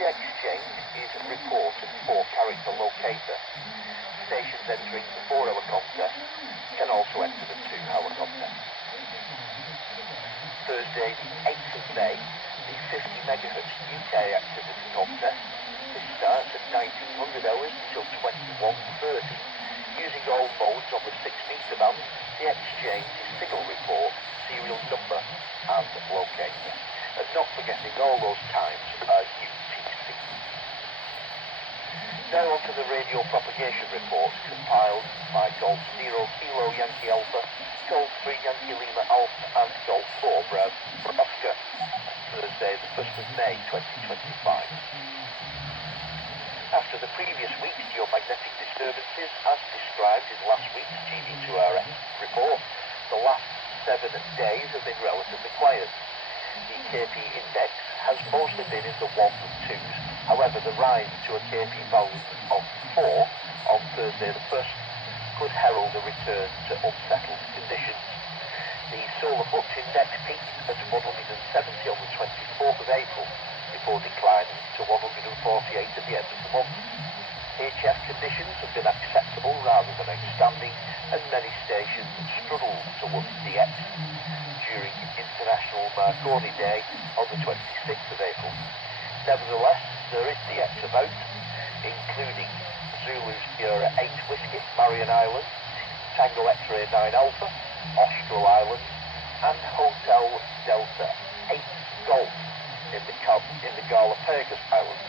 The exchange is report and 4-character locator. Stations entering the 4-hour contest can also enter the 2-hour contest. Thursday, the 8th of May, the 50 MHz UK activity contest. This starts at 1900 hours until 21:30. Using all modes on the 6-metre band, the exchange is signal report, serial number and locator. And not forgetting all those times are UTC. Now on to the radio propagation report compiled by Golf 0 Kilo Yankee Alpha, Golf 3 Yankee Lima Alpha and Golf 4 Bravo Oscar. Thursday the 1st of May 2025. After the previous week's geomagnetic disturbances as described in last week's GD2RS report, the last 7 days have been relatively quiet. The KP index has mostly been in the 1s and 2s, however the rise to a KP value of 4 on Thursday the 1st could herald a return to unsettled conditions. The solar flux index peaked at 170 on the 24th of April, before declining to 148 at the end of the month. HF conditions have been acceptable rather than outstanding, and many stations struggled towards DX during International Marconi Day on the 26th of April. Nevertheless, there is DX about, including Zulu Sierra 8 Whiskey, Marion Island, Tango X-Ray 9 Alpha, Austral Island, and Hotel Delta 8 Golf in the Galapagos Islands.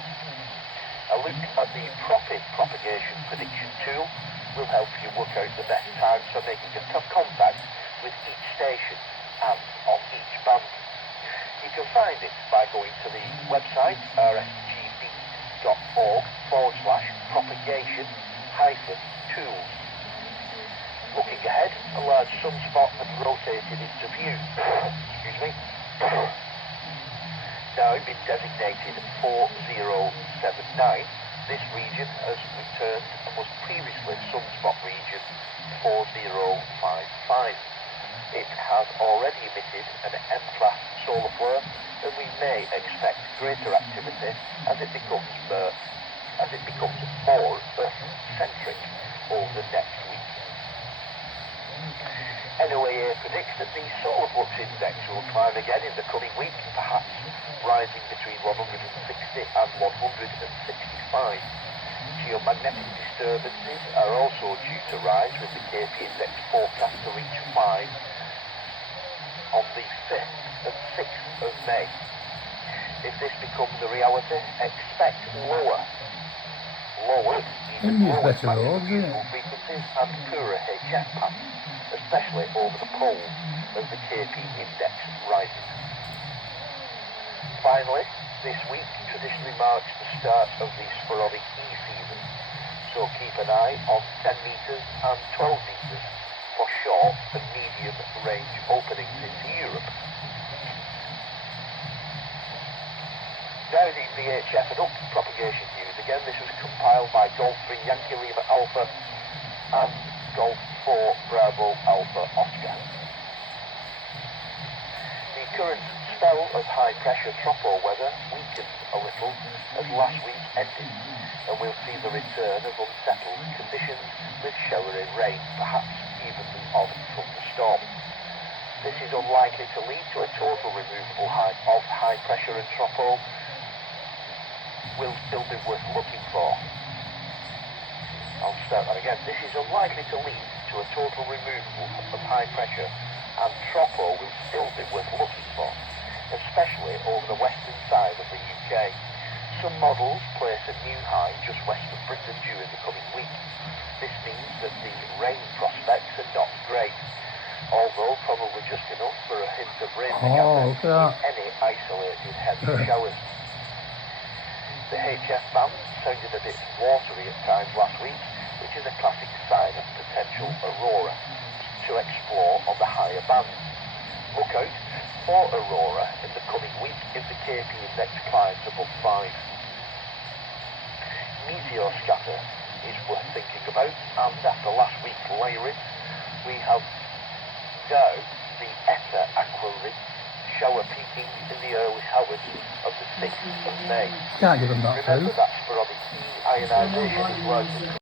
A look at the profit propagation prediction tool will help you work out the best times for making a contact with each station and on each band. You can find it by going to the website rsgb.org/propagation-tools. Looking ahead, a large sunspot had rotated into view. Excuse me. Now been designated 4079. This region has returned and was previously sunspot region 4055. It has already emitted an M-class solar flare, and we may expect greater activity as it becomes more Earth-centric over the next week. NOAA predicts that the solar flux index will climb again in the coming week, perhaps rising between 160 and 165. Geomagnetic disturbances are also due to rise, with the KP index forecast to reach 5 on the 5th and 6th of May. If this becomes a reality, expect lower magnitude frequencies and poorer HF patterns, especially over the poles as the KP index rises. Finally, this week traditionally marks the start of the sporadic E-season, so keep an eye on 10 metres and 12 metres for short and medium range openings into Europe. Now the VHF and up propagation news. Again, this was compiled by Golf 3 Yankee Lima Alpha and Golf 4 Bravo Alpha Oscar. The current spell of high pressure tropo weather weakened a little as last week ended, and we'll see the return of unsettled conditions with showery rain, perhaps even the odd thunderstorm. This is unlikely to lead to a total removal of high pressure, and tropo will still be worth looking for. I'll start that again. This is unlikely to lead to a total removal of high pressure, and tropo will still be worth looking for, especially over the western side of the UK. Some models place a new high just west of Britain during the coming week. This means that the rain prospects are not great, although probably just enough for a hint of rain to gather in any isolated heavy showers. The HF band sounded a bit watery at times last week, which is a classic sign of potential aurora to explore on the higher bands. Look out for aurora in the coming week if the KP index climbs above 5. Meteor scatter is worth thinking about, and after last week's layering, we have now the Eta Aquarids shower peaking in the early hours of the 6th of May. Can't give them that Remember food. that sporadic ionisation is likely to